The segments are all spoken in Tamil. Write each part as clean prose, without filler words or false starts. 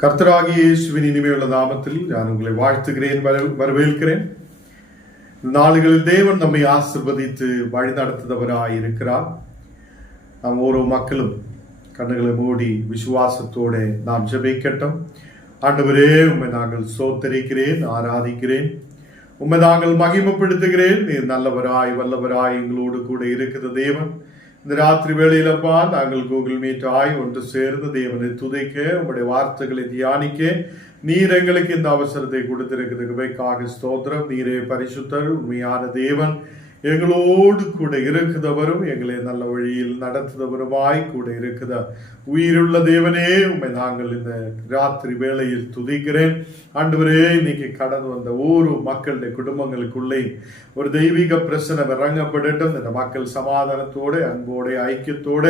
கர்த்தராகிய இயேசுவின் இனிமையுள்ள நாமத்தில் நான் உங்களை வாழ்த்துகிறேன், வரவேற்கிறேன். நாளுகளில் தேவன் நம்மை ஆசீர்வதித்து வழி நடத்துபவராய் இருக்கிறார். நாம் ஓரோ மக்களும் கண்ணுகளை மூடி விசுவாசத்தோட நாம் ஜெபிக்கட்டும். ஆண்டவரே, உம்மை நாங்கள் ஸ்தோத்திரிக்கிறேன், ஆராதிக்கிறேன். உம்மை நாங்கள் மகிமைப்படுத்துகிறேன். நீர் நல்லவராய் வல்லவராய் எங்களோடு கூட இருக்கிற தேவன். இந்த ராத்திரி வேளையிலப்பா நாங்கள் கூகுள் மீட் ஆய் ஒன்று சேர்ந்து தேவனை துதைக்க, உங்களுடைய வார்த்தைகளை தியானிக்க நீர் எங்களுக்கு இந்த அவசரத்தை கொடுத்திருக்கிறதுக்காக ஸ்தோத்திரம். நீரே பரிசுத்தர், உண்மையான தேவன், எங்களோடு கூட இருக்குதவரும் எங்களை நல்ல வழியில் நடத்துதவருமாய் கூட இருக்குத உயிருள்ள தேவனே, உண்மை நாங்கள் இந்த ராத்திரி வேளையில் துதிக்கிறேன். ஆண்டவரே, இன்னைக்கு கடந்து வந்த ஒரு மக்களுடைய குடும்பங்களுக்குள்ளே ஒரு தெய்வீக பிரச்சனை இறங்கப்படட்டும். இந்த மக்கள் சமாதானத்தோட அன்போட ஐக்கியத்தோட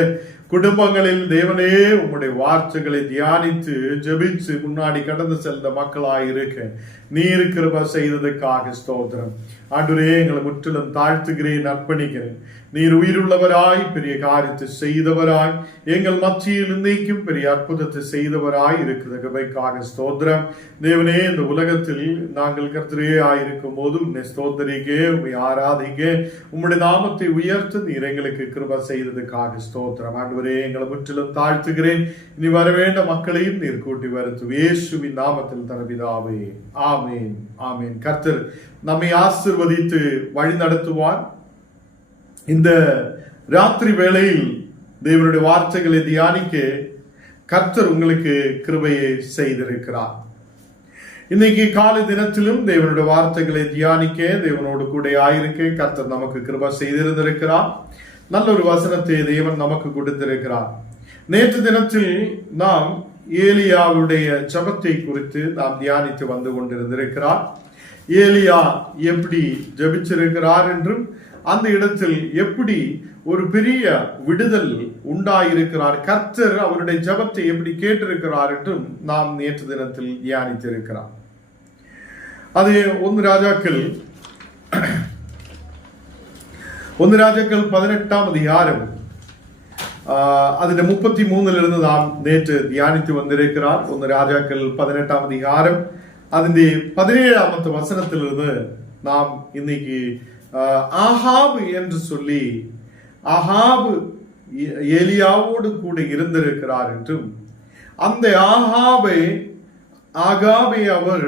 குடும்பங்களில் தேவனே உம்முடைய வார்த்தைகளை தியானித்து ஜெபிச்சு முன்னாடி கடந்து செல்ந்த மக்களாயிருக்க நீர் கிருபை செய்ததுக்காக ஸ்தோத்திரம். ஆண்டவரே, எங்களை முற்றிலும் தாழ்த்துகிறேன், அர்ப்பணிக்கிறேன். நீர் உயிருள்ளவராய் பெரிய காரியத்தை செய்தவராய் எங்கள் மத்தியில் இன்னைக்கும் பெரிய அற்புதத்தை செய்தவராய் இருக்கிறதுக்காக ஸ்தோத்திரம். தேவனே, இந்த உலகத்தில் நாங்கள் கர்த்தரே ஆயிருக்கும் போது உன்னை ஸ்தோத்தரிக்க, உண்மை ஆராதிக்க, உம்முடைய நாமத்தை உயர்த்த நீர் எங்களுக்கு கிருபை செய்ததுக்காக ஸ்தோத்திரம். ஆண்டவரே, எங்களை முற்றிலும் தாழ்த்துகிறேன். இனி வர வேண்ட மக்களையும் நீர் கூட்டி வருத்து இயேசுவின் நாமத்தில் தரபிதாவே, ஆமேன், ஆமேன். கர்த்தர் நம்மை ஆசீர்வதித்து வழி நடத்துவார். இந்த ராத்திரி வேளையில் தேவனுடைய வார்த்தைகளை தியானிக்க கர்த்தர் உங்களுக்கு கிருபையை செய்திருக்கிறார். இன்னைக்கு காலை தினத்திலும் தேவனுடைய வார்த்தைகளை தியானிக்க தேவனோடு கூட ஆயிருக்க கர்த்தர் நமக்கு கிருபை செய்திருந்திருக்கிறார். நல்ல ஒரு வசனத்தை தேவன் நமக்கு கொடுத்திருக்கிறார். நேற்று தினத்தில் நாம் ஏலியாவுடைய ஜெபத்தை குறித்து நாம் தியானித்து வந்து கொண்டிருந்திருக்கிறார். ஏலியா எப்படி ஜெபிச்சிருக்கிறார் என்றும் அந்த இடத்தில் எப்படி ஒரு பெரிய விடுதல் உண்டாயிருக்கிறார், கர்த்தர் அவருடைய ஜெபத்தை எப்படி கேட்டிருக்கிறார் என்றும் நாம் நேற்று தினத்தில் தியானித்திருக்கிறார். அது 1 ராஜாக்கள் 18ஆம் அதிகாரம் அதில் 33 நாம் நேற்று தியானித்து வந்திருக்கிறார். 1 ராஜாக்கள் 18ஆம் அதிகாரம் அதிന്റെ 17ஆம் வசனத்திலிருந்து நாம் இன்னைக்கு ஆகாபு என்று சொல்லி ஆகாபு ஏலியாவோடு கூட இருந்திருக்கிறார் என்றும் அந்த ஆகாபை அவர்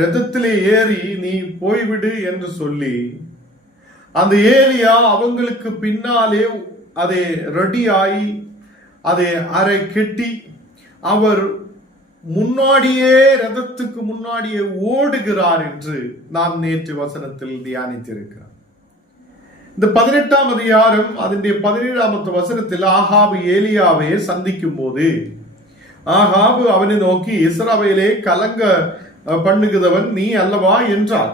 ரதத்திலே ஏறி நீ போய்விடு என்று சொல்லி அந்த ஏலியா அவங்களுக்கு பின்னாலே அதை ரெடியாகி அதை அரை கெட்டி அவர் முன்னாடியே ரதத்துக்கு முன்னாடியே ஓடுகிறார் என்று நாம் நேற்று வசனத்தில் தியானித்திருக்கிறார். இந்த 18ஆம் அதிகாரம் அதனுடைய 17ஆம் வசனத்தில் ஆகாபு ஏலியாவை சந்திக்கும் போது ஆகாபு அவனை நோக்கி இஸ்ரவேலே கலங்க பண்ணுகிறவன் நீ அல்லவா என்றார்.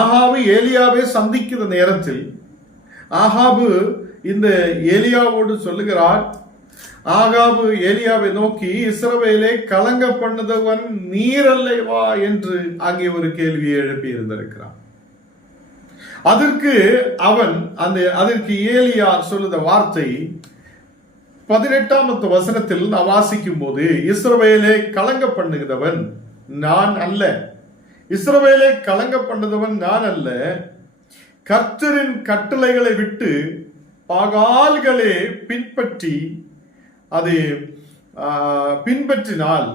ஆகாபு ஏலியாவை சந்திக்கிற நேரத்தில் ஆகாபு இந்த ஏலியாவோடு சொல்லுகிறார். ஆகாபு ஏலியாவை நோக்கி இஸ்ரவேலை கலங்க பண்ணுதவன் நீர் அல்லவா என்று அங்கே ஒரு கேள்வியை எழுப்பி இருந்திருக்கிறான். அதற்கு ஏலியா சொல்லுத வார்த்தை 18ஆம் வசனத்தில் நாம் வாசிக்கும் போது இஸ்ரவேலை கலங்க பண்ணுகிறவன் நான் அல்ல, இஸ்ரவேலை கலங்க பண்ணுதவன் நான் அல்ல, கர்த்தரின் கட்டளைகளை விட்டு பாகால்களே பின்பற்றி அதை பின்பற்றினால்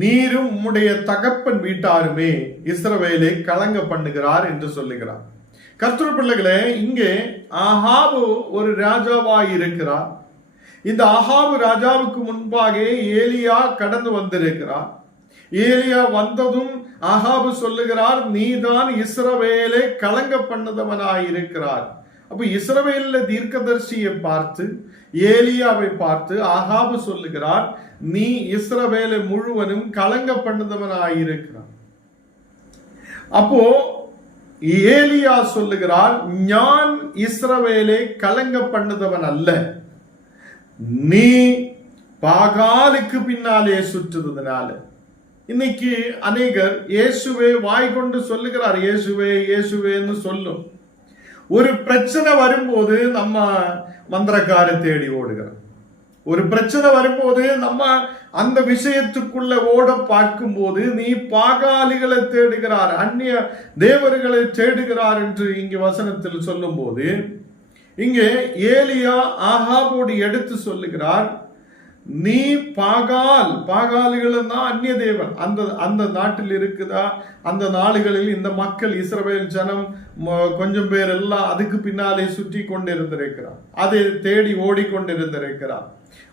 நீரும் உம்முடைய தகப்பன் வீட்டாருமே இஸ்ரவேலை கலங்க பண்ணுகிறார் என்று சொல்லுகிறார். கர்த்தர் பிள்ளைகளே, இங்கே ஆகாபு ஒரு ராஜாவாய் இருக்கிறார். இந்த ஆகாபு ராஜாவுக்கு முன்பாக ஏலியா கடந்து வந்திருக்கிறார். ஏலியா வந்ததும் ஆகாபு சொல்லுகிறார், நீதான் இஸ்ரவேலை கலங்க பண்ணதவனாயிருக்கிறார். அப்ப இஸ்ரவேல்ல தீர்க்கதரிசியை பார்த்து ஏலியாவை பார்த்து ஆகாபு சொல்லுகிறார், நீ இஸ்ரவேலை முழுவதும் கலங்க பண்ணதவனாயிருக்கிறார். அப்போ ஏலியா சொல்லுகிறார், ஞான் இஸ்ரவேலை கலங்க பண்ணதவன் அல்ல, நீ பாகாலுக்கு பின்னாலே சுற்றுறதுனால. இன்னைக்கு அநேகர் இயேசுவே வாய் கொண்டு சொல்லுகிறார், இயேசுவே இயேசுவேன்னு சொல்லும். ஒரு பிரச்சனை வரும்போது நம்ம மந்திரக்காரை தேடி ஓடுகிறோம். ஒரு பிரச்சனை வரும்போது நம்ம அந்த விஷயத்துக்குள்ள ஓட பார்க்கும் போது நீ பாகாலிகளை தேடுகிறார், அந்நிய தேவர்களை தேடுகிறார் என்று இங்கு வசனத்தில் சொல்லும் போது, இங்கே ஏலியா ஆகாபோடு எடுத்து சொல்லுகிறார், நீ பாகாலிகள் தான் அந்நிய தேவன் அந்த நாட்டில் இருக்குதா. அந்த நாடுகளில் இந்த மக்கள் இஸ்ரவேல் ஜனம் கொஞ்சம் பேர் எல்லாம் அதுக்கு பின்னாலே சுற்றி கொண்டிருந்திருக்கிறார், அதை தேடி ஓடிக்கொண்டிருந்திருக்கிறார்.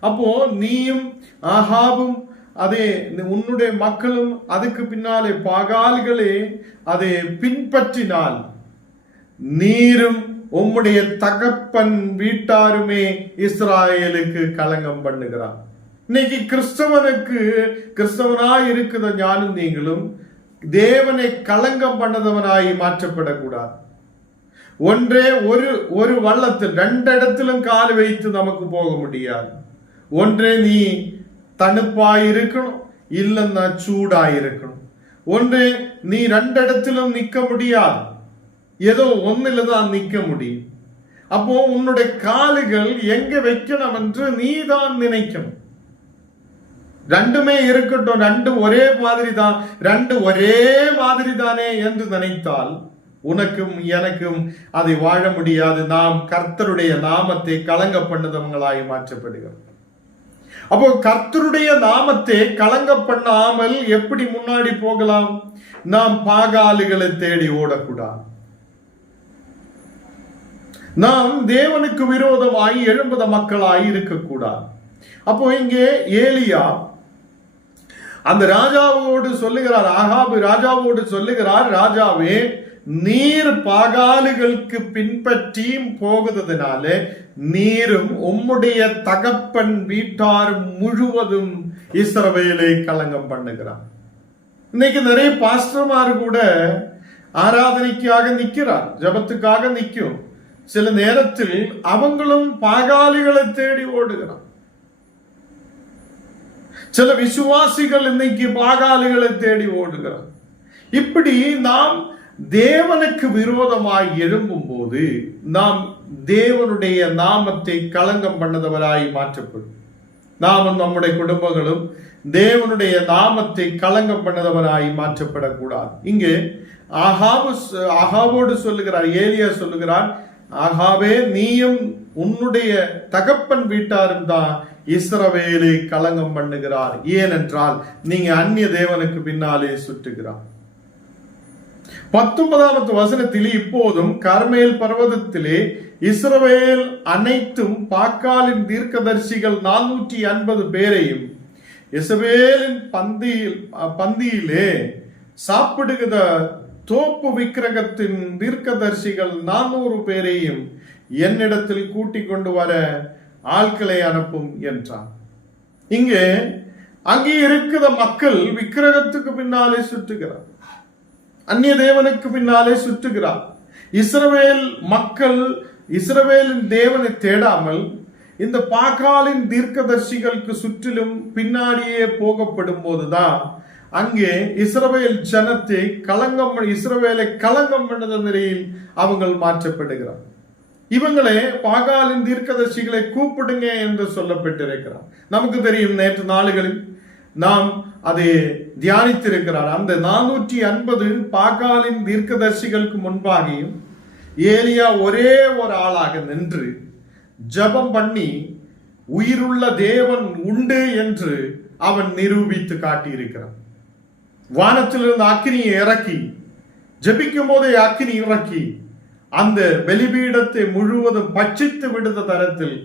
அப்போ நீயும் ஆகாபும் அதே உன்னுடைய மக்களும் அதுக்கு பின்னாலே பாகால்களே அதை பின்பற்றினால் நீரும் உம்முடைய தகப்பன் வீட்டாருமே இஸ்ராயலுக்கு களங்கம் பண்ணுகிறார். இன்னைக்கு கிறிஸ்தவனாய் இருக்கிற ஞானும் நீங்களும் தேவனை களங்கம் பண்ணதவனாய் மாற்றப்படக்கூடாது. ஒன்றே ஒரு வள்ளத்தில் 2 இடத்திலும் கால் வைத்து நமக்கு போக முடியாது. ஒன்றே நீ தணுப்பாய் இருக்கணும், இல்லைன்னா சூடாய் இருக்கணும். ஒன்றே நீ 2 இடத்திலும் நிக்க முடியாது, ஏதோ ஒன்னில தான் நிக்க முடியும். அப்போ உன்னுடைய கால்கள் எங்க வைக்கணும் என்று நீ தான் நினைக்கணும். 2மே இருக்கட்டும், 2 ஒரே மாதிரி தான், 2 ஒரே மாதிரி தானே என்று நினைத்தால் உனக்கும் எனக்கும் அதை வாழ முடியாது. நாம் கர்த்தருடைய நாமத்தை களங்க பண்ணதவங்களாய் மாற்றப்படுகிறோம். அப்போ கர்த்தருடைய நாமத்தை களங்க பண்ணாமல் எப்படி முன்னாடி போகலாம்? நாம் பாகாலிகளை தேடி ஓடக்கூடாது. நாம் தேவனுக்கு விரோதமாய் எழும்புத மக்களாய் இருக்கக்கூடாது. அப்போ இங்கே ஏலியா அந்த ராஜாவோடு சொல்லுகிறார், ஆகாபு ராஜாவோடு சொல்லுகிறார், ராஜாவே, நீர் பாகாலுகளுக்கு பின்பற்றி போகுதனால நீரும் உம்முடைய தகப்பன் வீட்டார் முழுவதும் இஸ்ரவேலை களங்கம் பண்ணுகிறார். இன்னைக்கு நிறைய பாஸ்டர்மார் கூட ஆராதனைக்காக நிற்கிறார், ஜபத்துக்காக நிற்கும். சில நேரத்தில் அவங்களும் பாகாலிகளை தேடி ஓடுகிறார். சில விசுவாசிகள் இன்னைக்கு பாகாலிகளை தேடி ஓடுகிறார். இப்படி நாம் தேவனுக்கு விரோதமாய் எழும்பும் போது நாம் தேவனுடைய நாமத்தை களங்கம் பண்ணதவராய் மாற்றப்படும். நாமும் நம்முடைய குடும்பங்களும் தேவனுடைய நாமத்தை களங்கம் பண்ணதவராய் மாற்றப்படக்கூடாது. இங்கே ஆகாபோடு சொல்லுகிறார், ஏலியா சொல்லுகிறார், ஆகாவே, நீயும் உன்னுடைய தகப்பன் வீட்டாரும் தான் இஸ்ரவேலை களங்கம் பண்ணுகிறார். ஏனென்றால் நீங்க அந்நிய தேவனுக்கு பின்னாலே சுற்றுகிறார். 19வது வசனத்தில், இப்போதும் கர்மேல் பர்வதத்திலே இஸ்ரவேல் அனைத்தும் பாக்காலின் தீர்க்கதரிசிகள் 450 பேரையும் இஸ்ரவேலின் பந்தியிலே சாப்பிடுகிற தோப்பு விக்கிரகத்தின் தீர்க்கதரிசிகள் 400 பேரையும் என்னிடத்தில் கூட்டிக் கொண்டு வர ஆட்களை அனுப்பும் என்றார். இங்கே அங்கே இருக்கிற மக்கள் விக்கிரகத்துக்கு பின்னாலே சுற்றுகிறார், அந்நிய தேவனுக்கு பின்னாலே சுற்றுகிறார். இஸ்ரவேல் மக்கள் இஸ்ரவேலின் தேவனை தேடாமல் இந்த பாகாலின் தீர்க்கதரிசிகளுக்கு சுற்றிலும் பின்னாடியே போகப்படும் போதுதான் அங்கே இஸ்ரவேல் ஜனத்தை இஸ்ரவேலை களங்கம் பண்ணத நிலையில் அவங்க மாற்றப்படுகிறார். இவங்களே பாகாலின் தீர்க்கதரிசிகளை கூப்பிடுங்க என்று சொல்லப்பட்டிருக்கிறார். நமக்கு தெரியும், நேற்று நாளுகளில் நாம் அதை தியானித்திருக்கிறார். அந்த 450 பாகாலின் தீர்க்கதரிசிகளுக்கு முன்பாகியும் ஏலியா ஒரே ஒரு ஆளாக நின்று ஜபம் பண்ணி உயிருள்ள தேவன் உண்டு என்று அவன் நிரூபித்து காட்டியிருக்கிறான். வானத்திலிருந்து அக்கினியை இறக்கி, ஜபிக்கும் போதே அக்கினி இறக்கி அந்த பலிபீடத்தை முழுவதும் பட்சித்து விடுத தரத்தில்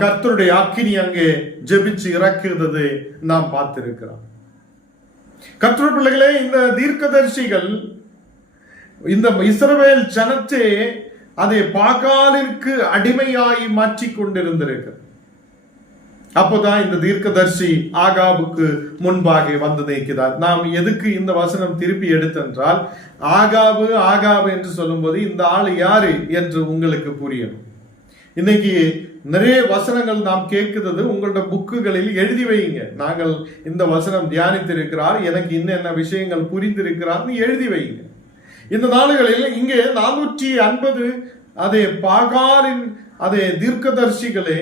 கர்த்தருடைய அக்கினி அங்கே ஜெபிச்சு இறக்குறது நாம் பார்த்திருக்கிறோம். கர்த்தருடைய பிள்ளைகளே, இந்த தீர்க்கதரிசிகள் இந்த இஸ்ரவேல் ஜனத்தை அதை பாகாலிற்கு அடிமையாய் மாற்றிக் கொண்டிருந்திருக்கிறது. அப்போதான் இந்த தீர்க்கதரிசி ஆகாபுக்கு முன்பாக வந்து நிற்கிறார். நாம் எதுக்கு இந்த வசனம் திருப்பி எடுத்தென்றால், ஆகாபு என்று சொல்லும்போது இந்த ஆள் யாரு என்று உங்களுக்கு புரியணும். இன்னைக்கு நிறைய வசனங்கள் நாம் கேட்கிறது, உங்களோட புக்குகளில் எழுதி வைங்க. நாங்கள் இந்த வசனம் தியானித்திருக்கிறார், எனக்கு இன்னென்ன விஷயங்கள் புரிந்திருக்கிறார் எழுதி வைங்க. இந்த நாடுகளில் இங்கே 450 அதே பாகாலின் அதே தீர்க்கதரிசிகளே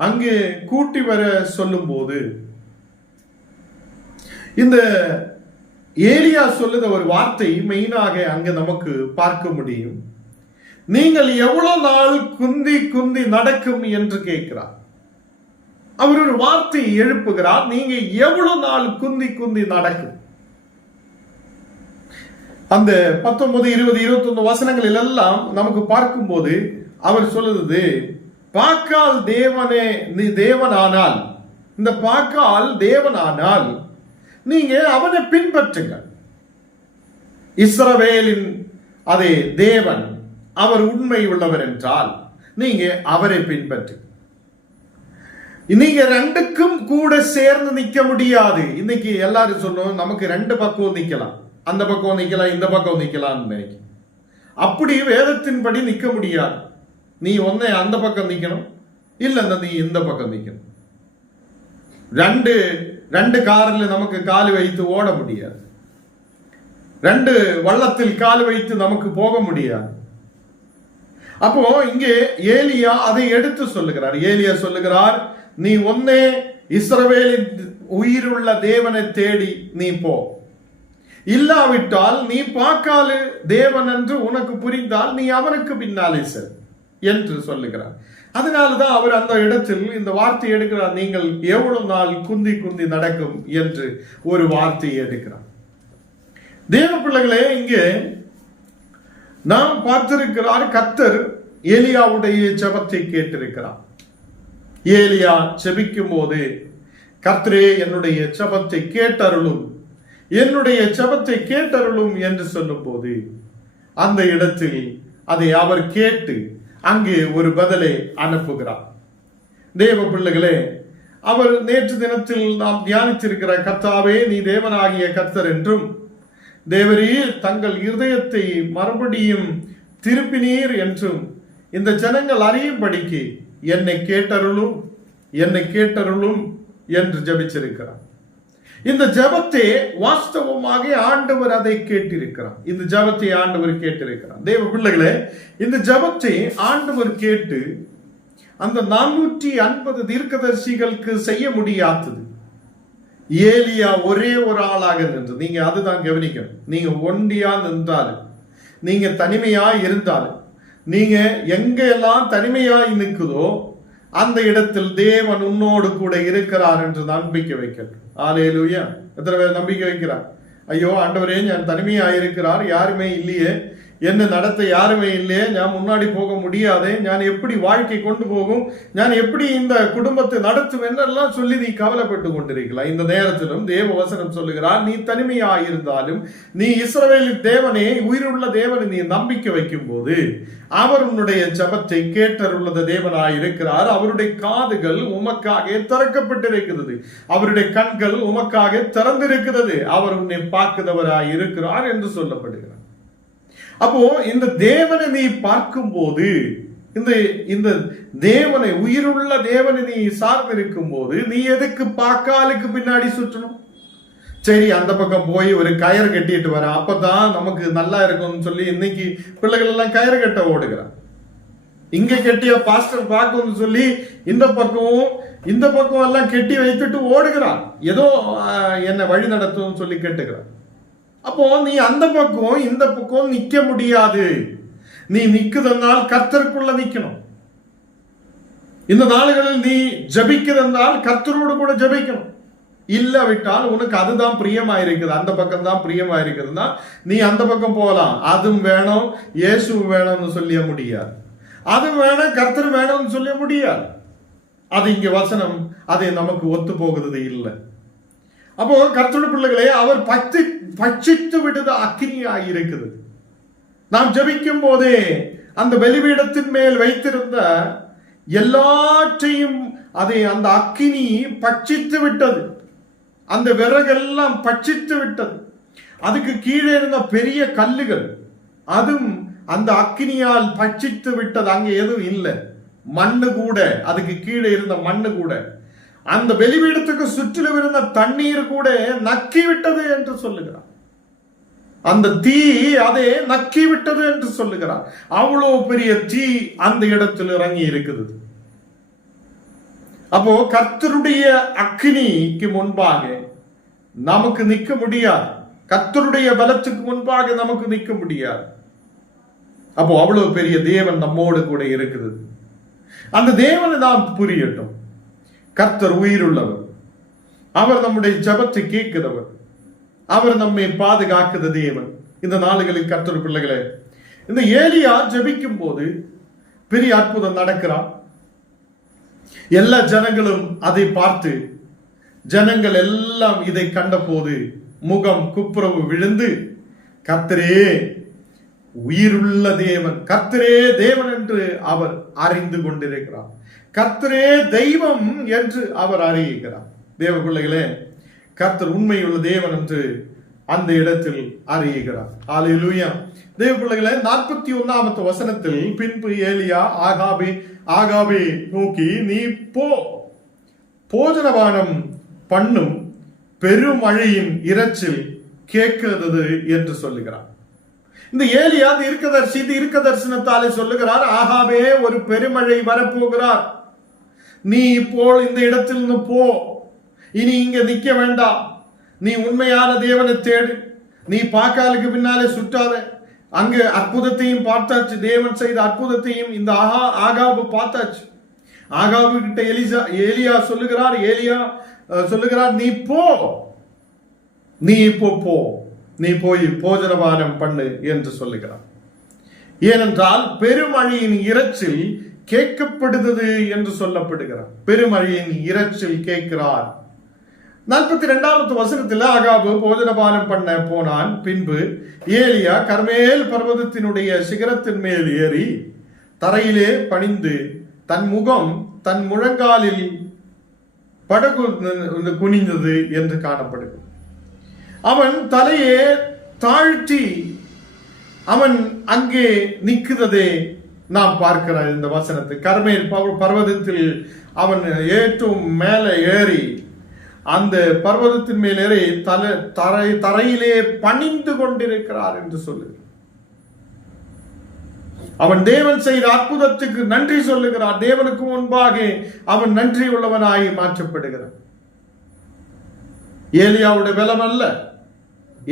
அங்கே கூட்டி வர சொல்லும் போது இந்த ஏலியா சொல்லுத ஒரு வார்த்தை மெயினாக அங்க நமக்கு பார்க்க முடியும். நீங்கள் எவ்வளவு நாள் குந்தி குந்தி நடக்கும் என்று கேட்கிறார். அவர் ஒரு வார்த்தை எழுப்புகிறார், நீங்க எவ்வளவு நாள் குந்தி குந்தி நடக்கும். அந்த 19, 20, 21 வசனங்களில் எல்லாம் நமக்கு பார்க்கும்போது அவர் சொல்லுது, பாக்கால் தேவனே நீ தேவனானால், இந்த பாக்கால் தேவனானால் நீங்க அவனை பின்பற்றுங்க. இஸ்ரவேலின் அதே தேவன் அவர் உண்மை உள்ளவர் என்றால் நீங்க அவரை பின்பற்று. நீங்க ரெண்டுக்கும் கூட சேர்ந்து நிக்க முடியாது. இன்னைக்கு எல்லாரும் சொல்லுவோம், நமக்கு ரெண்டு பக்கம் நிக்கலாம், அந்த பக்கம் நிக்கலாம், இந்த பக்கம் நிக்கலாம்னு நினைக்க. அப்படி வேதத்தின்படி நிக்க முடியாது. நீ ஒன்னே அந்த பக்கம் நிக்கணும், இல்ல நீ இந்த பக்கம் நிக்கணும். ரெண்டு காரில் நமக்கு கால் வைத்து ஓட முடியாது, ரெண்டு வள்ளத்தில் கால் வைத்து நமக்கு போக முடியாது. அப்போ இங்கே ஏலியா அதை எடுத்து சொல்லுகிறார். ஏலியா சொல்லுகிறார், நீ ஒன்னே இஸ்ரவேலின் உயிருள்ள தேவனை தேடி நீ போ, இல்லாவிட்டால் நீ பாக்காலு தேவன் என்று உனக்கு புரிந்தால் நீ அவனுக்கு பின்னாலே செல் என்று சொல்லுகிறார். அதனால்தான் அவர் அந்த இடத்தில் இந்த வார்த்தை எடுக்கிறார், நீங்கள் எவ்வளவு நாள் குந்தி குந்தி நடக்கும் என்று ஒரு வார்த்தையை எடுக்கிறார். தேவ பிள்ளைகளே, இங்கே நாம் பார்த்திருக்கிறார், கர்த்தர் ஏலியாவுடைய ஜெபத்தை கேட்டிருக்கிறார். ஏலியா ஜெபிக்கும் போது, கர்த்தரே என்னுடைய ஜெபத்தை கேட்டருளும், என்னுடைய ஜெபத்தை கேட்டருளும் என்று சொல்லும் போது அந்த இடத்தில் அதை அவர் கேட்டு அங்கே ஒரு பதிலை அனுப்புகிறார். தேவ பிள்ளைகளே, அவர் நேற்று தினத்தில் நாம் தியானித்திருக்கிற கர்த்தாவே நீ தேவனாகிய கர்த்தர் என்றும், தேவரீர் தங்கள் இருதயத்தை மறுபடியும் திருப்பினீர் என்றும் இந்த ஜனங்கள் அறியும்படிக்கு என்னை கேட்டருளும், என்னை கேட்டருளும் என்று ஜெபிச்சிருக்கிறார். இந்த ஜெபத்தை வாஸ்தவமாக ஆண்டவர் அதை கேட்டிருக்கிறார். இந்த ஜெபத்தை ஆண்டவர் கேட்டிருக்கிறார். தேவ பிள்ளைகளே, இந்த ஜெபத்தை ஆண்டவர் கேட்டு அந்த 450 தீர்க்கதரிசிகளுக்கு செய்ய முடியாதது ஏலியா ஒரே ஒரு ஆளாக நின்று, நீங்க அதுதான் கவனிக்கணும். நீங்க ஒண்டியா நின்றாலும், நீங்க தனிமையா இருந்தாலும், நீங்க எங்க எல்லாம் தனிமையாய் நிற்குதோ அந்த இடத்தில் தேவன் உன்னோடு கூட இருக்கிறார் என்று நம்பிக்கை வைக்கட்டும். அல்லேலூயா. எத்தனை பேர் நம்பிக்கை வைக்கிறார்? ஐயோ ஆண்டவரே, நான் தனிமையா இருக்கிறார், யாருமே இல்லையே, என்ன நடத்த யாருமே இல்லையே, நான் முன்னாடி போக முடியாதே, நான் எப்படி வாழ்க்கை கொண்டு போகும், நான் எப்படி இந்த குடும்பத்தை நடத்துவேன் எல்லாம் சொல்லி நீ கவலைப்பட்டு கொண்டிருக்கலாம். இந்த நேரத்திலும் தேவ வசனம் சொல்லுகிறார், நீ தனிமையா இருந்தாலும் நீ இஸ்ரவேலின் தேவனே, உயிருள்ள தேவனை நீ நம்பிக்கை வைக்கும் போது அவர் உன்னுடைய ஜெபத்தை கேட்டருள்ள தேவனாய் இருக்கிறார். அவருடைய காதுகள் உமக்காக திறக்கப்பட்டிருக்கிறது, அவருடைய கண்கள் உமக்காக திறந்திருக்கிறது, அவர் உன்னை பார்க்கிறவராய் இருக்கிறார் என்று சொல்லப்படுகிறார். அப்போ இந்த தேவனை நீ பார்க்கும் போது, இந்த தேவனை, உயிருள்ள தேவனை நீ சார்ந்திருக்கும் போது நீ எதுக்கு பாக்காலுக்கு பின்னாடி சுற்றணும்? சரி, அந்த பக்கம் போய் ஒரு கயிறு கட்டிட்டு வர, அப்பதான் நமக்கு நல்லா இருக்கும்னு சொல்லி இன்னைக்கு பிள்ளைகள் எல்லாம் கயிறு கட்ட ஓடுகிறான். இங்க கட்டிய பாஸ்டர் பார்க்கணும்னு சொல்லி இந்த பக்கம் எல்லாம் கெட்டி வைத்துட்டு ஓடுகிறான், ஏதோ என்ன வழி நடத்தும் சொல்லி கேட்டுக்கிறான். அப்போ நீ அந்த பக்கம் இந்த பக்கம் நிக்க முடியாது. நீ நிக்குதென்றால் கர்த்தருக்குள்ள நிக்கணும். இந்த நாளுகளில் நீ ஜபிக்கிறதென்றால் கர்த்தரோடு கூட ஜபிக்கணும். இல்லாவிட்டால் உனக்கு அதுதான் பிரியமா இருக்குது, அந்த பக்கம் தான் பிரியமா இருக்குதுன்னா நீ அந்த பக்கம் போகலாம். அதுவும் வேணும், இயேசு வேணும்னு சொல்ல முடியாது, அது வேணும், கர்த்தர் வேணும்னு சொல்ல முடியாது. அது இங்க வசனம் அதை நமக்கு ஒத்து போகிறது இல்லை. அப்போ கர்த்தருடைய பிள்ளைகளே, அவர் பட்சித்து விடுத அக்கினியாய் இருக்குது. நாம் ஜெபிக்கும் போதே அந்த பலிபீடத்தின் மேல் வைத்திருந்த எல்லாற்றையும் அதை அந்த அக்கினி பட்சித்து விட்டது. அந்த விறகெல்லாம் பட்சித்து விட்டது. அதுக்கு கீழே இருந்த பெரிய கல்லுகள் அதுவும் அந்த அக்கினியால் பட்சித்து விட்டது. அங்கே எதுவும் இல்லை, மண்ணு கூட, அதுக்கு கீழே இருந்த மண்ணு கூட, அந்த பலிபீடத்துக்கு சுற்றிலும் இருந்த தண்ணீர் கூட நக்கி விட்டது என்று சொல்லுகிறார். அந்த தீ அதை நக்கி விட்டது என்று சொல்லுகிறார். அவ்வளவு பெரிய தீ அந்த இடத்தில் இறங்கி இருக்குது. அப்போ கர்த்தருடைய அக்கினிக்கு முன்பாக நமக்கு நிற்க முடியாது. கர்த்தருடைய பலத்துக்கு முன்பாக நமக்கு நிற்க முடியாது. அப்போ அவ்வளவு பெரிய தேவன் நம்மோடு கூட இருக்குது. அந்த தேவனை நாம் புரியட்டும். கர்த்தர் உயிருள்ளவர். அவர் நம்முடைய ஜெபத்தை கேட்கிறவர். அவர் நம்மை பாதுகாக்கிற தேவன். இந்த நாளுகளில் கர்த்தர் பிள்ளைகளே, இந்த ஏலியா ஜெபிக்கும் போது பெரிய அற்புதம் நடக்கிறார். எல்லா ஜனங்களும் அதை பார்த்து, ஜனங்கள் எல்லாம் இதை கண்ட போது முகம் குப்புறவு விழுந்து, கர்த்தரே உயிருள்ள தேவன், கர்த்தரே தேவன் என்று அவர் அறிந்து கொண்டிருக்கிறார். கர்த்தரே தெய்வம் என்று அவர் அறிகிறார். தேவ பிள்ளைகளே, கர்த்தர் உண்மையுள்ள தேவன் என்று அந்த இடத்தில் அறிகிறார். அல்லேலூயா. தேவ பிள்ளைகளே, 41வது வசனத்தில் பின்பு ஏலியா ஆகாபே நோக்கி, நீ போ, போஜனபானம் பண்ணும், பெருமழையின் இரைச்சல் கேட்கிறது என்று சொல்லுகிறார். இந்த ஏலியா தீர்க்க தரிசனத்தாலே சொல்லுகிறார், ஆகாபே ஒரு பெருமழை வரப்போகிறார், நீ இப்போ இந்த இடத்தில் இருந்து போ, இனி இங்க நிக்க வேண்டாம், நீ உண்மையான தேவனை தேடு, நீ பாக்காலுக்கு பின்னாலே சுற்றாத. அங்கு அற்புதத்தையும் பார்த்தாச்சு, தேவன் செய்த அற்புதத்தையும் இந்த ஆகாபு பார்த்தாச்சு. ஆகாபு கிட்ட ஏலியா சொல்லுகிறார், நீ போ, நீ இப்போ போ, நீ போய் போஜனபானம் பண்ணு என்று சொல்லுகிறார். ஏனென்றால் பெருமழையின் இரைச்சல் கேட்கப்படுகிறது என்று சொல்லப்படுகிறார். பெருமழையின் இரைச்சல் கேட்கிறார். 42வது வசனத்தில் ஆகாபு போஜனபானம் பண்ண போனான். பின்பு ஏலியா கர்மேல் பர்வதத்தினுடைய சிகரத்தின் மேல் ஏறி தரையிலே பணிந்து தன் முகம் தன் முழங்காலில் படகு குனிந்தது என்று காணப்படுகிறது. அவன் தலையே தாழ்த்தி அவன் அங்கே நிற்கிறதே நாம் பார்க்கிறார். இந்த வசனத்தை கர்மேல் பர்வதத்தில் அவன் ஏற்றும் மேலே ஏறி அந்த பர்வதத்தின் மேல் ஏறி தரையிலே பணிந்து கொண்டிருக்கிறார் என்று சொல்லுகிறார். அவன் தேவன் செய்த அற்புதத்துக்கு நன்றி சொல்லுகிறார். தேவனுக்கு முன்பாக அவன் நன்றி உள்ளவனாய் மாற்றப்படுகிறான். ஏலியாவுடைய பலம் அல்ல,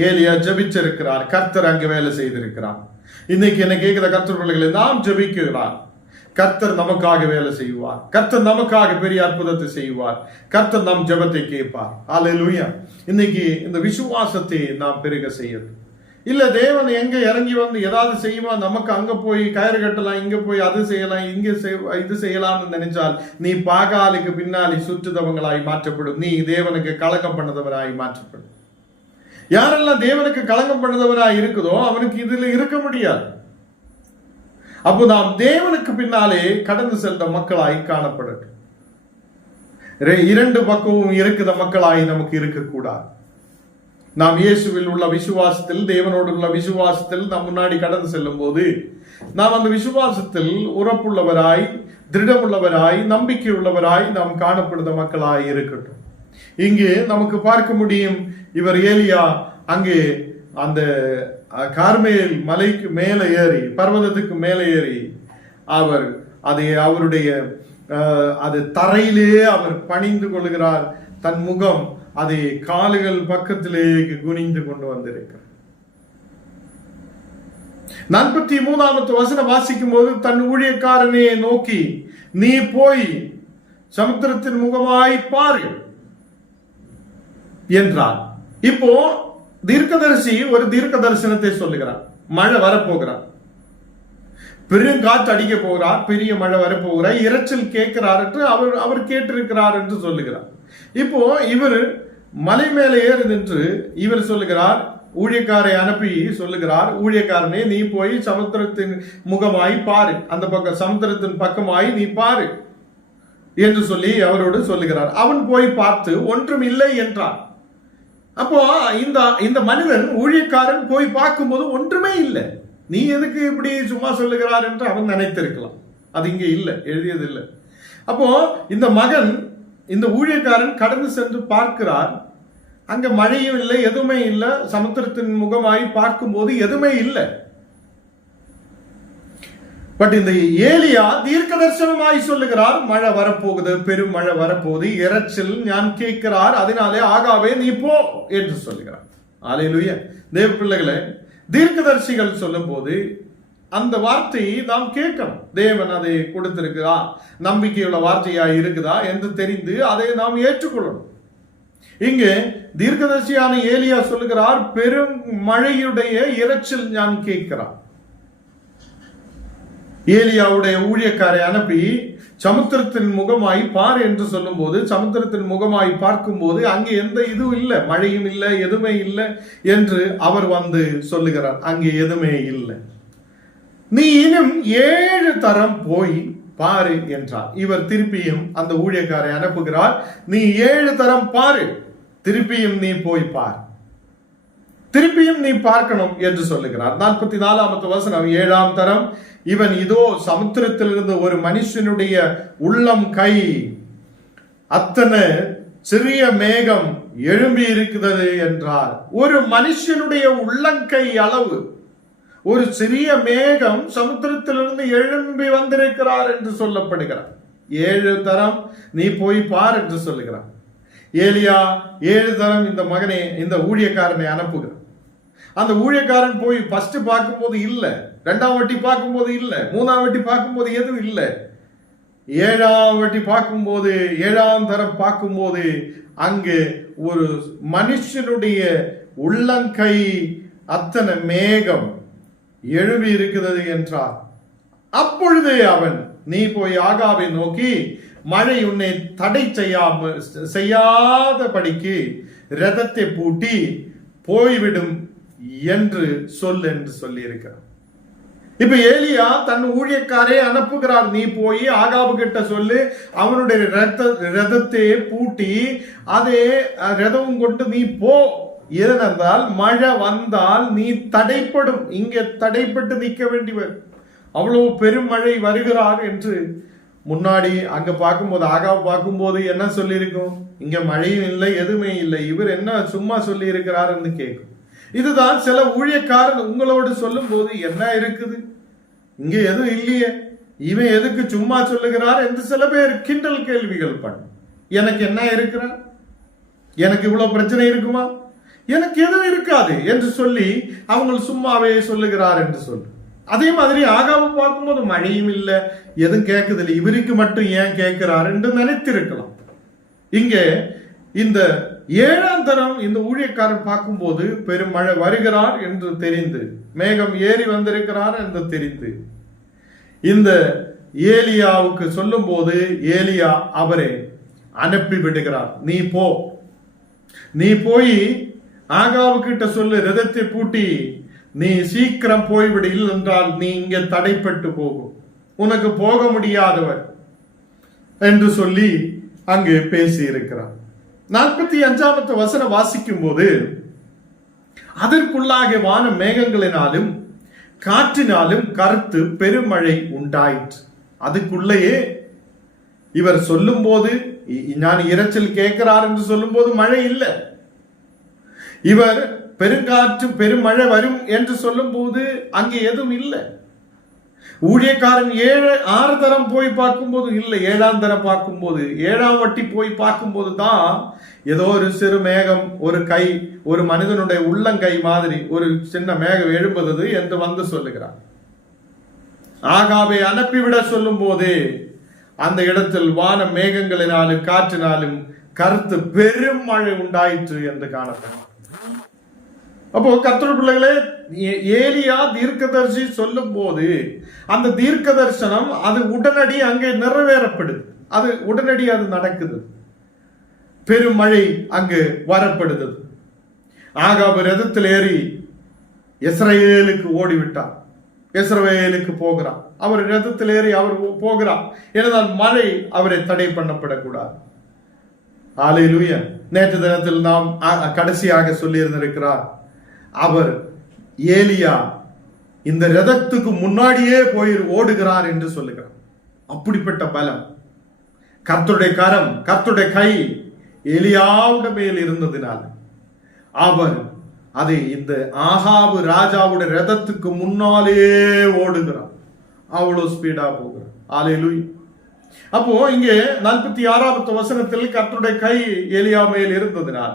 ஏலியா ஜெபிச்சிருக்கிறார். கர்த்தர் அங்கு வேலை செய்திருக்கிறார். இன்னைக்கு என்ன கேட்கிற கர்த்தர் பிள்ளைகளை, நாம் ஜெபிக்கிறார். கர்த்தர் நமக்காக வேலை செய்வார். கர்த்தர் நமக்காக பெரிய அற்புதத்தை செய்வார். கர்த்தர் நம் ஜெபத்தை கேட்பார். அல்லேலூயா. இன்னைக்கு இந்த விசுவாசத்தை நாம் பெருக செய்யணும். இல்ல தேவன் எங்க இறங்கி வந்து ஏதாவது செய்யுமா, நமக்கு அங்க போய் கயிறு கட்டலாம், இங்க போய் அது செய்யலாம், இங்க இது செய்யலாம்னு நினைச்சால் நீ பாகாலுக்கு பின்னாலே சுற்றுதவங்களாய் மாற்றப்படும். நீ தேவனுக்கு களங்கம் பண்ணதவராய் மாற்றப்படும். யாரெல்லாம் தேவனுக்கு களங்கம் பண்ணதவராய் இருக்குதோ அவனுக்கு இதுல இருக்க முடியாது. அப்போ நாம் தேவனுக்கு பின்னாலே கடந்து சென்ற மக்களாய் காணப்படட்டும். இரண்டு பக்கமும் இருக்கிற மக்களாய் நமக்கு இருக்கக்கூடாது. நாம் இயேசுவில் உள்ள விசுவாசத்தில், தேவனோடு உள்ள விசுவாசத்தில் நாம் முன்னாடி கடந்து செல்லும் போது நாம் அந்த விசுவாசத்தில் உறப்புள்ளவராய், திருடமுள்ளவராய், நம்பிக்கை உள்ளவராய் நாம் காணப்படுத மக்களாய் இருக்கட்டும். இங்கே நமக்கு பார்க்க முடியும், இவர் ஏலியா அங்கே அந்த கார்மேல் மலைக்கு மேலே ஏறி, பர்வதத்துக்கு மேலே ஏறி அவர் அதை அவருடைய அது தரையிலே அவர் பணிந்து கொள்கிறார். தன் முகம் அதை கால்கள் பக்கத்திலே குனிந்து கொண்டு வந்திருக்கிறார். 43வது வசனம் வாசிக்கும் போது, தன் ஊழியக்காரனே நோக்கி, நீ போய் சமுத்திரத்தின் முகமாய் பாரு என்றார். இப்போ தீர்க்கதரிசி ஒரு தீர்க்க தரிசனத்தை சொல்லுகிறார். மழை வரப்போகிறார், பெருங்காற்று அடிக்க போகிறார், பெரிய மழை வரப்போகிறார், இரைச்சல் கேட்கிறார் என்று அவர் கேட்டிருக்கிறார் என்று சொல்லுகிறார். இப்போ இவர் மலை மேலே ஏறி நின்று இவர் சொல்லுகிறார், ஊழியக்காரை அனுப்பி சொல்லுகிறார், ஊழியக்காரனே நீ போய் சமுத்திரத்தின் முகமாய் பாரு, அந்த பக்கம் சமுத்திரத்தின் பக்கமாய் நீ பாரு என்று சொல்லி அவரோடு சொல்லுகிறார். அவன் போய் பார்த்து ஒன்றும் இல்லை என்றான். அப்போ இந்த மனிதன் ஊழியக்காரன் போய் பார்க்கும்போது ஒன்றுமே இல்லை. நீ எதுக்கு இப்படி சும்மா சொல்லுகிறார் என்று அவன் நினைத்திருக்கலாம். அது இங்கே இல்லை, எழுதியது இல்லை. அப்போ இந்த மகன், இந்த ஊழியக்காரன் கடந்து சென்று பார்க்கிறார். அங்க மழையும் இல்லை, எதுவுமே இல்லை. சமுத்திரத்தின் முகமாய் பார்க்கும்போது எதுவுமே இல்லை. பட் இந்த ஏலியா தீர்க்க தரிசனமாய் சொல்லுகிறார், மழை வரப்போகுது, பெரும் மழை வரப்போகுது, இரைச்சல் ஞான் கேட்கிறார், அதனாலே ஆகாவே நீ போ என்று சொல்லுகிறார். அல்லேலூயா. தேவ பிள்ளைகளே, தீர்க்கதரிசிகள் சொல்லும் போது அந்த வார்த்தையை நாம் கேட்கணும். தேவன் அதை கொடுத்திருக்குதா, நம்பிக்கையுள்ள வார்த்தையா இருக்குதா என்று தெரிந்து அதை நாம் ஏற்றுக்கொள்ளணும். இங்கே தீர்க்கதரிசியான ஏலியா சொல்லுகிறார், பெரும் மழையுடைய இரைச்சல் ஞான் கேட்கிறார். ஏலியாவுடைய ஊழியக்காரை அனுப்பி சமுத்திரத்தின் முகமாய் பார் என்று சொல்லும் போது, சமுத்திரத்தின் முகமாய் பார்க்கும் போது அங்கே எந்த இதுவும் இல்லை, மழையும் இல்லை, எதுவுமே இல்லை என்று அவர் வந்து சொல்லுகிறார். அங்கே எதுவுமே இல்லை. நீ இன்னும் 7 தரம் போய் பாரு என்றார். இவர் திருப்பியும் அந்த ஊழியக்காரை அனுப்புகிறார், நீ 7 தரம் பாரு, திருப்பியும் நீ போய் பார், திருப்பியும் நீ பார்க்கணும் என்று சொல்லுகிறார். 44வது வசனம், 7ஆம் தரம் இவன் இதோ சமுத்திரத்திலிருந்து ஒரு மனுஷனுடைய உள்ளம் கை அத்தனை சிறிய மேகம் எழும்பி இருக்கிறது என்றார். ஒரு மனுஷனுடைய உள்ளங்கை அளவு ஒரு சிறிய மேகம் சமுத்திரத்திலிருந்து எழும்பி வந்திருக்கிறார் என்று சொல்லப்படுகிறார். 7 தரம் நீ போய் பார் என்று சொல்லுகிறார். ஏலியா 7 தரம் இந்த மகனை, இந்த ஊழியக்காரனை அனுப்புகிறார். அந்த ஊழியக்காரன் போய் ஃபர்ஸ்ட் பார்க்கும்போது இல்லை, 2ஆம் வட்டி பார்க்கும்போது இல்லை, 3ஆம் வட்டி பார்க்கும்போது எதுவும் இல்லை. 7ஆம் வட்டி பார்க்கும்போது, 7ஆம் தரம் பார்க்கும்போது அங்கு ஒரு மனுஷனுடைய உள்ளங்கை அத்தனை மேகம் எழும்பி இருக்கிறது என்றார். அப்பொழுதே அவன், நீ போய் ஆகாவை நோக்கி மழை உன்னை தடை செய்யாதபடிக்கு ரதத்தை பூட்டி போய்விடும் என்று சொல் என்று சொல்லி இருக்கிறார். இப்ப ஏலியா தன் ஊழியக்காரை அனுப்புகிறார், நீ போய் ஆகாபு கிட்ட சொல்லு, அவனுடைய ரதத்தை பூட்டி அதே ரதம் கொண்டு நீ போ, ஏனென்றால் மழை வந்தால் நீ தடைப்படும், இங்கே தடைப்பட்டு நிற்க வேண்டியவர், அவ்வளவு பெரும் மழை வருகிறார் என்று முன்னாடி அங்க பார்க்கும்போது, ஆகாபு பார்க்கும்போது என்ன சொல்லி இருக்கும், இங்க மழையும் இல்லை, எதுவுமே இல்லை, இவர் என்ன சும்மா சொல்லி இருக்கிறார் என்று கேட்கும். இதுதான் சில ஊழியக்காரன் உங்களோடு சொல்லும் போது, என்ன இருக்குது இங்க எதுவும் இல்லையே, இவன் எதுக்கு சும்மா சொல்லுகிறார் என்று சில பேர் கிண்டல் கேள்விகள் பண்ணும். எனக்கு என்ன இருக்கிறார், எனக்கு இவ்வளவு பிரச்சனை இருக்குமா, எனக்கு எதுவும் இருக்காது என்று சொல்லி அவங்க சும்மாவே சொல்லுகிறார் என்று சொல்லு. அதே மாதிரி ஆகாபு பார்க்கும்போது மழையும் இல்லை, எதுவும் கேட்குதில்லை, இவருக்கு மட்டும் ஏன் கேட்கிறார் என்று நினைத்திருக்கலாம். இங்கே இந்த 7ஆம் தரம் இந்த ஊழியக்காரன் பார்க்கும்போது பெரும் மழை வருகிறார் என்று தெரிந்து, மேகம் ஏறி வந்திருக்கிறார் என்று தெரிந்து இந்த ஏலியாவுக்கு சொல்லும் போது ஏலியா அவரை அனுப்பி விடுகிறார். நீ போ, நீ போய் ஆகாவு கிட்ட சொல்லு, ரதத்தை பூட்டி நீ சீக்கிரம் போய்விடு, என்றால் நீ இங்கே தடைப்பட்டு போகும், உனக்கு போக முடியாதவர் என்று சொல்லி அங்கு பேசி இருக்கிறார். 45வது வசனம் வாசிக்கும் போது, அதற்குள்ளாக வான மேகங்களினாலும் காற்றினாலும் கருத்து பெருமழை உண்டாயிற்று. அதுக்குள்ளேயே இவர் சொல்லும் போது, நான் இரைச்சல் கேட்கிறார் என்று சொல்லும் போது மழை இல்லை, இவர் பெருங்காற்று பெருமழை வரும் என்று சொல்லும் போது அங்கே எதுவும் இல்லை. ஊழியக்காரன் 6 தரம் போய் பார்க்கும்போது இல்லை, 7ஆம் தரம் பார்க்கும்போது, 7ஆம் வட்டி போய் பார்க்கும்போது தான் ஏதோ ஒரு சிறு மேகம், ஒரு கை, ஒரு மனிதனுடைய உள்ளங்கை மாதிரி ஒரு சின்ன மேகம் எழும்புவது என்று வந்து சொல்லுகிறார். ஆகாவை அனுப்பிவிட சொல்லும் போது அந்த இடத்தில் வான மேகங்களினாலும் காற்றினாலும் கருத்து பெரும் மழை உண்டாயிற்று என்று காணப்படும். அப்போ கர்த்தருடைய பிள்ளைகளே, ஏலியா தீர்க்கதரிசி சொல்லும் போது அந்த தீர்க்க தரிசனம் அது உடனடி அங்கே நிறைவேறப்படுது, அது உடனடி அது நடக்குது, பெருமழை அங்கு வரப்படுது. ஆகாபு ரதத்தில் ஏறி இஸ்ரவேலுக்கு ஓடிவிட்டார், இஸ்ரவேலுக்கு போகிறார், அவர் ரதத்தில் ஏறி அவர் போகிறார், ஏனென்றால் மழை அவரை தடை பண்ணப்படக்கூடாது. அல்லேலூயா. நேற்று தினத்தில் நாம் கடைசியாக சொல்லி இருந்திருக்கிறார், அவர் ஏலியா இந்த ரதத்துக்கு முன்னாடியே போய் ஓடுகிறார் என்று சொல்லுகிறார். அப்படிப்பட்ட பலம், கர்த்தருடைய கரம், கர்த்தருடைய கை ஏலியாவுடைய மேல் இருந்ததினால் அவர் அதை இந்த ஆகாபு ராஜாவுடைய ரதத்துக்கு முன்னாலே ஓடுகிறார். அவ்வளவு ஸ்பீடா போகிறோம். அல்லேலூயா. அப்போ இங்கே 46வது வசனத்தில் கர்த்தருடைய கை எலியா மேல் இருந்ததினால்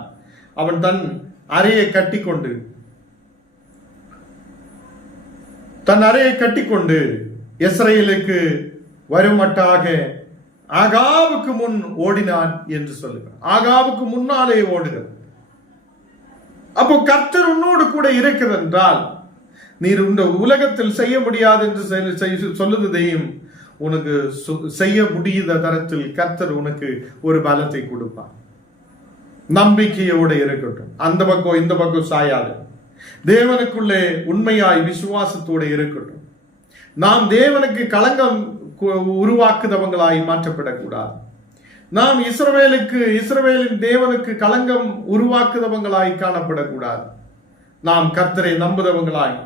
அவன் தன் அறையை கட்டிக்கொண்டு இஸ்ரவேலுக்கு வருமட்டாக ஆகாவுக்கு முன் ஓடினான் என்று சொல்லுகிறார். ஆகாவுக்கு முன்னாலே ஓடுகிறார். அப்போ கர்த்தர் உன்னோடு கூட இருக்கிறது என்றால் நீர் இந்த உலகத்தில் செய்ய முடியாது என்று சொல்லுவதையும் உனக்கு செய்ய முடியாத தரத்தில் கர்த்தர் உனக்கு ஒரு பலத்தை கொடுப்பார். நம்பிக்கையோட இருக்கட்டும். அந்த பக்கம் இந்த பக்கம் சாயாது. தேவனுக்குள்ளே உண்மையாய் விசுவாசத்தோட இருக்கட்டும். நாம் தேவனுக்கு களங்கம் உருவாக்குதவங்களாய் மாற்றப்படக்கூடாது. நாம் இஸ்ரவேலின் தேவனுக்கு களங்கம் உருவாக்குதவங்களாய் காணப்படக்கூடாது. நாம் கர்த்தரை நம்புதவங்களாய்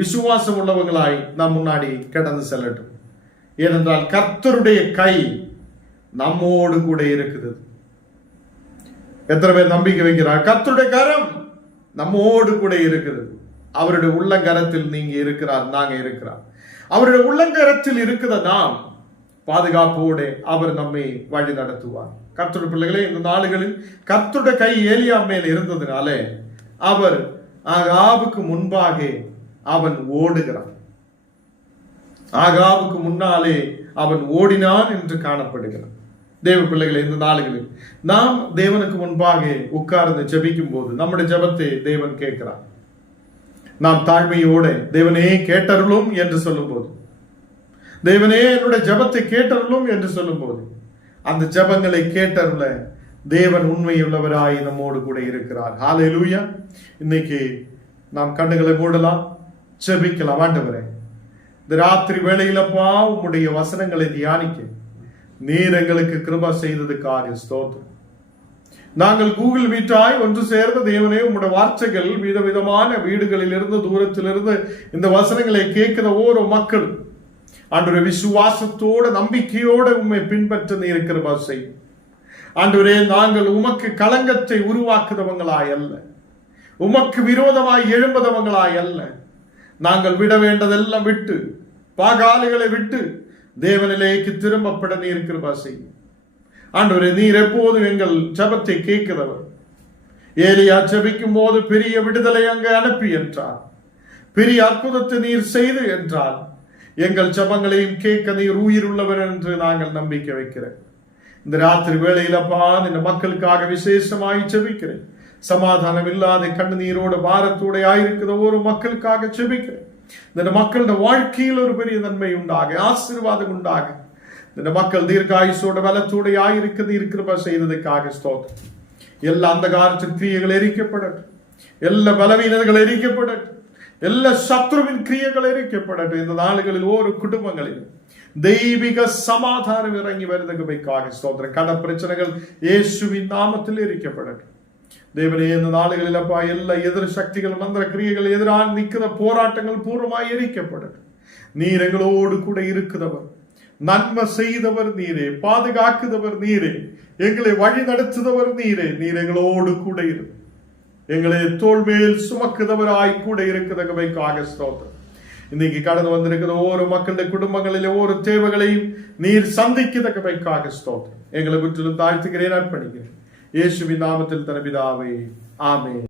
விசுவாசம் உள்ளவங்களாய் நாம் முன்னாடி கடந்து செல்லட்டும். ஏனென்றால் கர்த்தருடைய கை நம்மோடு கூட இருக்குது. எத்தனை பேர் நம்பிக்கை வைக்கிறார்? கர்த்தருடைய கரம் நம்மோடு கூட இருக்குது. அவருடைய உள்ளங்கரத்தில் நீங்க இருக்கிறார், நாங்க இருக்கிறார். அவருடைய உள்ளங்கரத்தில் இருக்கிற நாம் பாதுகாப்போடு அவர் நம்மை வழி நடத்துவார். கர்த்தருடைய பிள்ளைகளே, இந்த நாளுகளில் கர்த்தருடைய கை ஏலியா மேல் இருந்ததுனாலே அவர் ஆகாவுக்கு முன்பாக அவன் ஓடுகிறான். ஆகாவுக்கு முன்னாலே அவன் ஓடினான் என்று காணப்படுகிறான். தேவ பிள்ளைகளை, இந்த நாளுகளில் நாம் தேவனுக்கு முன்பாக உட்கார்ந்து ஜெபிக்கும் போது நம்முடைய ஜெபத்தை தேவன் கேட்கிறார். நாம் தாழ்மையோட தேவனே கேட்டருளும் என்று சொல்லும் போது, தேவனே என்னுடைய ஜெபத்தை கேட்டருளும் என்று சொல்லும் போது, அந்த ஜெபங்களை கேட்டருள தேவன் உண்மையுள்ளவராய் நம்மோடு கூட இருக்கிறார். ஹல்லேலூயா. இன்னைக்கு நாம் கண்ணுகளை மூடலாம், ஜெபிக்கலாம். ஆண்டவரே, இந்த ராத்திரி வேளையிலப்பா உம்முடைய வசனங்களை தியானிக்க நீர் எங்களுக்கு கிருபை செய்ததுக்காக ஸ்தோத்திரம். நாங்கள் கூகுள் மீட்டாய் ஒன்று சேர்ந்த தேவனே, உம்முடைய வார்த்தைகள் விதவிதமான வீடுகளில் இருந்து தூரத்திலிருந்து இந்த வசனங்களை கேட்கிற ஒவ்வொரு மக்கள் ஆண்டவரே விசுவாசத்தோட நம்பிக்கையோட உம்மை பின்பற்ற நீர் கிருபை செய்யும். ஆண்டவரே, நாங்கள் உமக்கு களங்கத்தை உருவாக்குதவங்களாய் அல்ல, உமக்கு விரோதமாய் எழும்புதவங்களாய் அல்ல. நாங்கள் விட வேண்டதெல்லாம் விட்டு, பாகாலிகளை விட்டு தேவனிலேக்கு திரும்பப்பட நீர் கிருபை செய்யும். ஆண்டவரே, நீர் எப்போதும் எங்கள் ஜெபத்தை கேட்கிறவர். ஏலியா ஜெபிக்கும் போது பெரிய விடுதலை அங்கு அனுப்பி என்றார், பெரிய அற்புதத்தை நீர் செய்து என்றால் எங்கள் ஜெபங்களையும் கேட்க நீர் உயிர் உள்ளவர் என்று நாங்கள் நம்பிக்கை வைக்கிறேன். இந்த ராத்திரி வேளையிலப்பா இந்த மக்களுக்காக விசேஷமாய் ஜெபிக்கிறேன். சமாதானம் இல்லாத கண்ணீரோட பாரத்தோட ஆயிருக்கிற ஒரு மக்களுக்காக ஜெபிக்கிறேன். இந்த மக்களோட வாழ்க்கையில் ஒரு பெரிய நன்மை உண்டாக, ஆசீர்வாதம் உண்டாக, இந்த மக்கள் தீர்க்காயுசோட பலத்தோட இருக்கிற செய்ததுக்காக ஸ்தோத்திரம். எல்லா அந்தகாரத்தின் கிரியைகள் எரிக்கப்படட்டும், எல்லா பலவீனங்கள் எரிக்கப்படட்டும், எல்லா சத்ருவின் கிரியைகள் எரிக்கப்படட்டும். இந்த நாடுகளில் ஒரு குடும்பங்களில் தெய்வீக சமாதானம் இறங்கி வருவதற்காக ஸ்தோத்திரம். கட பிரச்சனைகள் இயேசுவின் நாமத்தில் எரிக்கப்படட்டும். தேவனே, இந்த நாடுகளில் அப்பா எல்லா எதிர் சக்திகள் மந்திர கிரியைகள் எதிராக நிற்கிற போராட்டங்கள் பூர்வமாய் எரிக்கப்படட்டும். நீர் எங்களோடு கூட இருக்கிறவர், நன்மை செய்தவர் நீரே, பாதுகாக்குதவர் நீரே, எங்களை வழி நடத்துதவர் நீரே. நீர் எங்களோடு கூட இரு, எங்களை தோள் மேல் சுமக்குதவராய் கூட இருக்கிறதற்காக ஸ்தோத்திரம். இன்னைக்கு கடந்து வந்திருக்கிற ஒவ்வொரு மக்களுடைய குடும்பங்களில் ஒவ்வொரு தேவைகளையும் நீர் சந்திக்கத்தக்கவைக்காக ஸ்தோத்திரம். எங்களை முற்றிலும் தாழ்த்துகிறேன், அர்ப்பணிக்கிறேன். இயேசுவின் நாமத்தில் தன பிதாவே, ஆமென்.